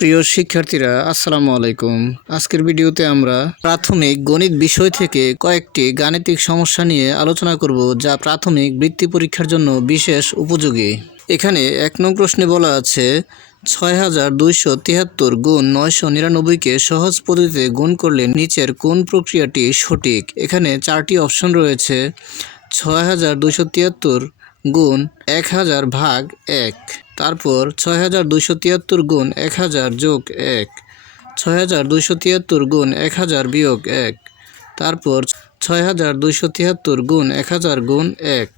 প্রিয় শিক্ষার্থীরা, আসসালামু আলাইকুম। আজকের ভিডিওতে আমরা প্রাথমিক গণিত বিষয় থেকে কয়েকটি গাণিতিক সমস্যা নিয়ে আলোচনা করব, যা প্রাথমিক বৃত্তি পরীক্ষার জন্য বিশেষ উপযোগী। এখানে এক নং প্রশ্নে বলা আছে ছয় হাজার দুইশো তিয়াত্তর গুণ নয়শো নিরানব্বইকে সহজ পদ্ধতিতে গুণ করলে নিচের কোন প্রক্রিয়াটি সঠিক? এখানে চারটি অপশন রয়েছে ছয় হাজার দুইশো তিয়াত্তর গুণ এক হাজার ভাগ এক। তারপর ছয় হাজার তিয়াত্তর গুণ এক হাজার যোগ এক। ছয় হাজার তিয়াত্তর গুণ এক হাজার বিয়োগ এক। তারপর ছয় হাজার দুইশো তিয়াত্তর গুণ এক হাজার গুণ এক।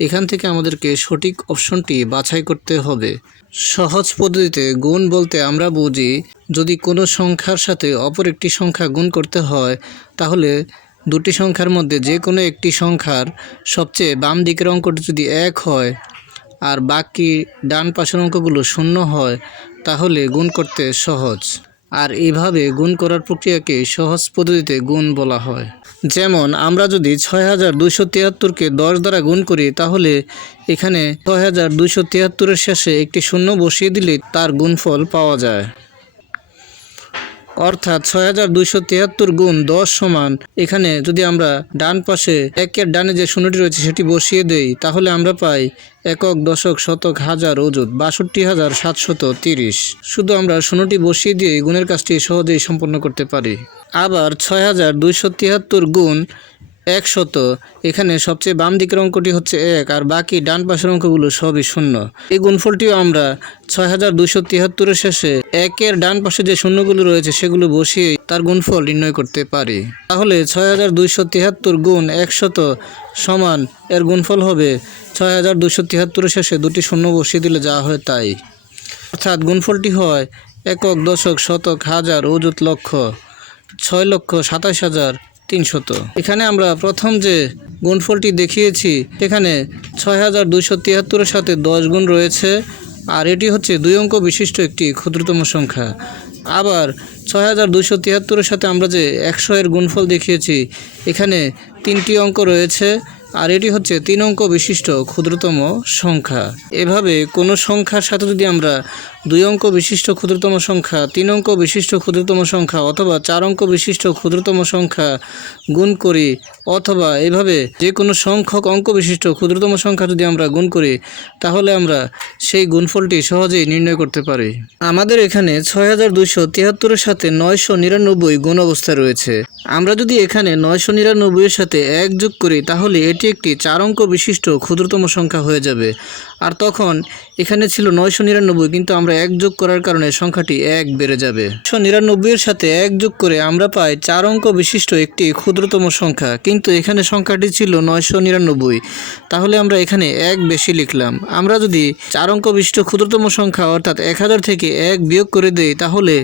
এখান থেকে আমাদেরকে সঠিক অপশনটি বাছাই করতে হবে। সহজ পদ্ধতিতে গুণ বলতে আমরা বুঝি, যদি কোনো সংখ্যার সাথে অপর একটি সংখ্যা গুণ করতে হয়, তাহলে দুটি সংখ্যার মধ্যে যে কোনো একটি সংখ্যার সবচেয়ে বাম দিকের অঙ্কটি যদি এক হয় আর বাকি ডান পাশের অঙ্কগুলো শূন্য হয়, তাহলে গুণ করতে সহজ। আর এভাবে গুণ করার প্রক্রিয়াকে সহজ পদ্ধতিতে গুণ বলা হয়। যেমন, আমরা যদি ছয় হাজার দুইশো তিয়াত্তরকে দশ দ্বারা গুণ করি, তাহলে এখানে ছয় হাজার দুইশো তিয়াত্তরের শেষে একটি শূন্য বসিয়ে দিলে তার গুণফল পাওয়া যায়। অর্থাৎ ছয় হাজার দুইশো তিয়াত্তর গুণ দশ সমান। এখানে যদি আমরা ডান পাশে একের ডানে যে শূন্যটি রয়েছে সেটি বসিয়ে দেই, তাহলে আমরা পাই একক, দশক, শতক, হাজার ওজুদ বাষট্টি হাজার সাতশত তিরিশ। শুধু আমরা শূন্যটি বসিয়ে দিয়ে গুণের কাজটি সহজেই সম্পন্ন করতে পারি। আবার ছয় হাজার দুইশো তিয়াত্তর গুণ একশত এখানে সবচেয়ে বাম দিকের অঙ্কটি হচ্ছে এক আর বাকি ডান পাশের অঙ্কগুলো সবই শূন্য। এই গুণফলটিও আমরা ছয় হাজার দুইশো তিয়াত্তরের শেষে একের ডান পাশে যে শূন্যগুলো রয়েছে সেগুলো বসিয়ে তার গুণফল নির্ণয় করতে পারি। তাহলে ছয় হাজার দুইশো তিয়াত্তর গুণ একশত সমান এর গুণফল হবে ছয় হাজার দুইশো তিয়াত্তরের শেষে দুটি শূন্য বসিয়ে দিলে যা হয় তাই। অর্থাৎ গুণফলটি হয় একক, দশক, শতক, হাজার, অযুত লক্ষ, ছয় লক্ষ সাতাশ হাজার তিনশত। এখানে আমরা প্রথম যে গুণফলটি দেখিয়েছি এখানে ছয় হাজার দুইশো তিয়াত্তরের সাথে দশ গুণ রয়েছে, আর এটি হচ্ছে দুই অঙ্ক বিশিষ্ট একটি ক্ষুদ্রতম সংখ্যা। আবার ছয় হাজার সাথে আমরা যে একশো এর গুণফল দেখিয়েছি, এখানে তিনটি অঙ্ক রয়েছে আর এটি হচ্ছে তিন অঙ্ক বিশিষ্ট ক্ষুদ্রতম সংখ্যা। এভাবে কোনো সংখ্যার সাথে যদি আমরা দুই অঙ্ক বিশিষ্ট ক্ষুদ্রতম সংখ্যা, তিন অঙ্ক বিশিষ্ট ক্ষুদ্রতম সংখ্যা অথবা চার অঙ্ক বিশিষ্ট ক্ষুদ্রতম সংখ্যা গুণ করি অথবা এভাবে যে কোনো সংখ্যক অঙ্ক বিশিষ্ট ক্ষুদ্রতম সংখ্যা যদি আমরা গুণ করি, তাহলে আমরা সেই গুণফলটি সহজেই নির্ণয় করতে পারি। আমাদের এখানে ছয় হাজার দুইশো সাথে নয়শো নিরানব্বই গুণ অবস্থা রয়েছে। আমরা যদি এখানে নয়শো নিরানব্বইয়ের সাথে এক যোগ করি, তাহলে এটি একটি চার অঙ্ক বিশিষ্ট ক্ষুদ্রতম সংখ্যা হয়ে যাবে। আর তখন এখানে ছিল নয়শো নিরানব্বই, কিন্তু আমরা এক যোগ করার কারণে সংখ্যাটি এক বেড়ে যাবে। নয়শো নিরানব্বইয়ের সাথে এক যোগ করে আমরা পাই চার অঙ্ক বিশিষ্ট একটি ক্ষুদ্রতম সংখ্যা, কিন্তু এখানে সংখ্যাটি ছিল নয়শো নিরানব্বই। তাহলে আমরা এখানে এক বেশি লিখলাম। আমরা যদি চার অঙ্ক বিশিষ্ট ক্ষুদ্রতম সংখ্যা অর্থাৎ এক হাজার থেকে এক বিয়োগ করে দেই, তাহলে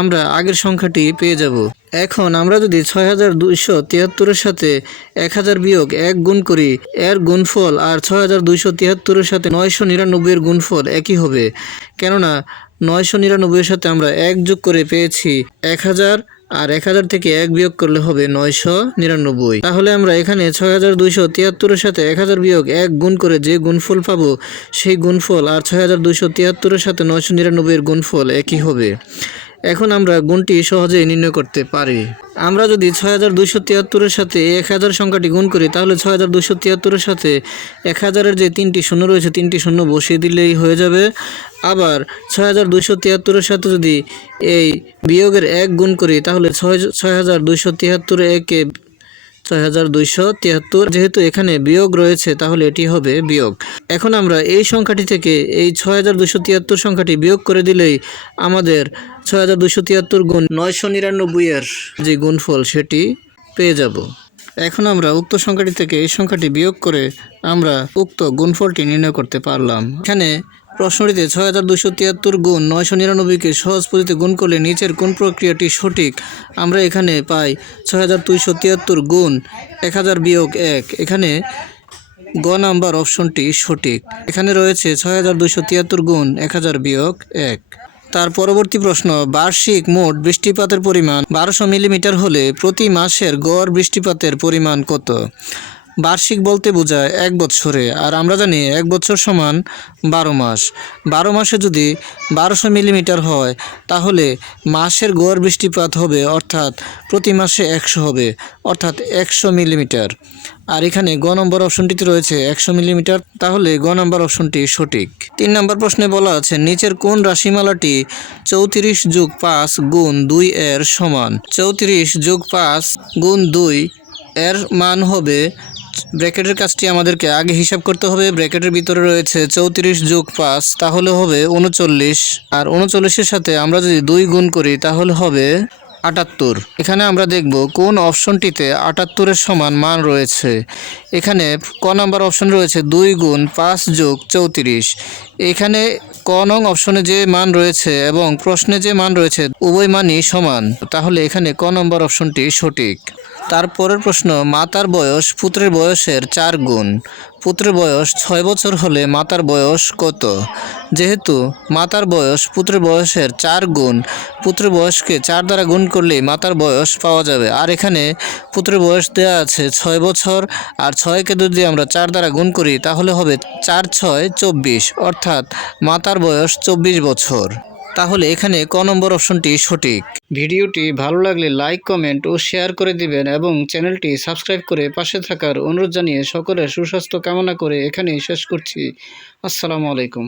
আমরা আগের সংখ্যাটি পেয়ে যাব। এখন আমরা যদি ছয় হাজার দুইশো সাথে এক হাজার বিয়োগ এক গুণ করি, এর গুণফল আর ছয় হাজার দুইশো সাথে নয়শো নিরানব্বইয়ের গুণফল একই হবে। কেননা, নয়শো নিরানব্বইয়ের সাথে আমরা এক যোগ করে পেয়েছি এক হাজার, আর এক হাজার থেকে এক বিয়োগ করলে হবে নয়শো নিরানব্বই। তাহলে আমরা এখানে ছয় হাজার দুইশো তিয়াত্তরের সাথে এক হাজার বিয়োগ এক গুণ করে যে গুণফল পাবো, সেই গুণফল আর ছয় হাজার দুইশো তিয়াত্তরের সাথে নয়শো নিরানব্বইয়ের গুণফল একই হবে। এখন আমরা গুণটি সহজেই নির্ণয় করতে পারি। আমরা যদি ছয় হাজার দুইশো তিয়াত্তরের সাথে এক হাজার সংখ্যাটি গুণ করি, তাহলে ছয় হাজার দুশো তিয়াত্তরের সাথে এক হাজারের যে তিনটি শূন্য রয়েছে, তিনটি শূন্য বসিয়ে দিলেই হয়ে যাবে। আবার ছয় হাজার দুইশো তিয়াত্তরের সাথে যদি এই বিয়োগের এক গুণ করি, তাহলে ছয় ছয় হাজার দুইশো তিয়াত্তর একে ছয় হাজার দুইশো তিয়াত্তর যেহেতু এখানে বিয়োগ রয়েছে, তাহলে এটি হবে বিয়োগ। এখন আমরা এই সংখ্যাটি থেকে এই ছয় হাজার দুইশো তিয়াত্তর সংখ্যাটি বিয়োগ করে দিলেই আমাদের ছয় হাজার দুইশো তিয়াত্তর গুণ নয়শো নিরানব্বই এর যে গুণফল, সেটি পেয়ে যাব। এখন আমরা উক্ত সংখ্যাটি থেকে এই সংখ্যাটি বিয়োগ করে আমরা উক্ত গুণফলটি নির্ণয় করতে পারলাম। এখানে প্রশ্নটিতে ছয় হাজার দুশো তিয়াত্তর গুণ নয়শো নিরানব্বইকে সহজ পদ্ধতিতে গুণ করলে নিচের কোন প্রক্রিয়াটি সঠিক? আমরা এখানে পাই ছয় হাজার দুইশো তিয়াত্তর গুণ এক হাজার বিয়োগ এক। এখানে গ নাম্বার অপশনটি সঠিক। এখানে রয়েছে ছয় হাজার দুইশো তিয়াত্তর গুণ এক হাজার বিয়োগ এক। তার পরবর্তী প্রশ্ন, বার্ষিক মোট বৃষ্টিপাতের পরিমাণ বারোশো মিলিমিটার হলে প্রতি মাসের গড় বৃষ্টিপাতের পরিমাণ কত? বার্ষিক বলতে বোঝায় এক বছরে আর আমরা জানি এক বছর সমান বারো মাস। বারো মাসে যদি বারোশো মিলিমিটার হয়, তাহলে মাসের গড় বৃষ্টিপাত হবে, অর্থাৎ প্রতি মাসে একশো হবে, অর্থাৎ একশো মিলিমিটার। আর এখানে গ নম্বর অপশনটিতে রয়েছে একশো মিলিমিটার, তাহলে গ নম্বর অপশনটি সঠিক। তিন নম্বর প্রশ্নে বলা আছে, নিচের কোন রাশিমালাটি চৌত্রিশ যোগ পাঁচ গুণ দুই এর সমান? চৌত্রিশ যোগ পাঁচ গুণ দুই এর মান হবে ব্র্যাকেটের কাজটি আমাদেরকে আগে হিসাব করতে হবে। ব্র্যাকেটের ভিতরে রয়েছে চৌত্রিশ যোগ পাঁচ, তাহলে হবে উনচল্লিশ। আর উনচল্লিশের সাথে আমরা যদি দুই গুণ করি, তাহলে হবে আটাত্তর। এখানে আমরা দেখব কোন অপশনটিতে আটাত্তরের সমান মান রয়েছে। এখানে ক নাম্বার অপশন রয়েছে দুই গুণ পাঁচ যোগ চৌত্রিশ। এখানে ক নং অপশনে যে মান রয়েছে এবং প্রশ্নে যে মান রয়েছে, উভয় মানই সমান। তাহলে এখানে ক নম্বর অপশনটি সঠিক। তারপরের প্রশ্ন মাতার বয়স, পুত্রের বয়সের চার গুণ। পুত্রের বয়স ছয় বছর হলে মাতার বয়স কত? যেহেতু মাতার বয়স, পুত্রের বয়সের চার গুণ, পুত্রের বয়সকে চার দ্বারা গুণ করলেই মাতার বয়স পাওয়া যাবে। আর এখানে পুত্রের বয়স দেওয়া আছে ছয় বছর, আর ছয়কে যদি আমরা চার দ্বারা গুণ করি, তাহলে হবে চার ছয় চব্বিশ, অর্থাৎ মাতার বয়স চব্বিশ বছর। তাহলে এখানে ক নম্বর অপশনটি সঠিক। ভিডিওটি ভালো লাগলে লাইক, কমেন্ট ও শেয়ার করে দিবেন এবং চ্যানেলটি সাবস্ক্রাইব করে পাশে থাকার অনুরোধ জানিয়ে সকলের সুস্বাস্থ্য কামনা করে এখানেই শেষ করছি। আসসালামু আলাইকুম।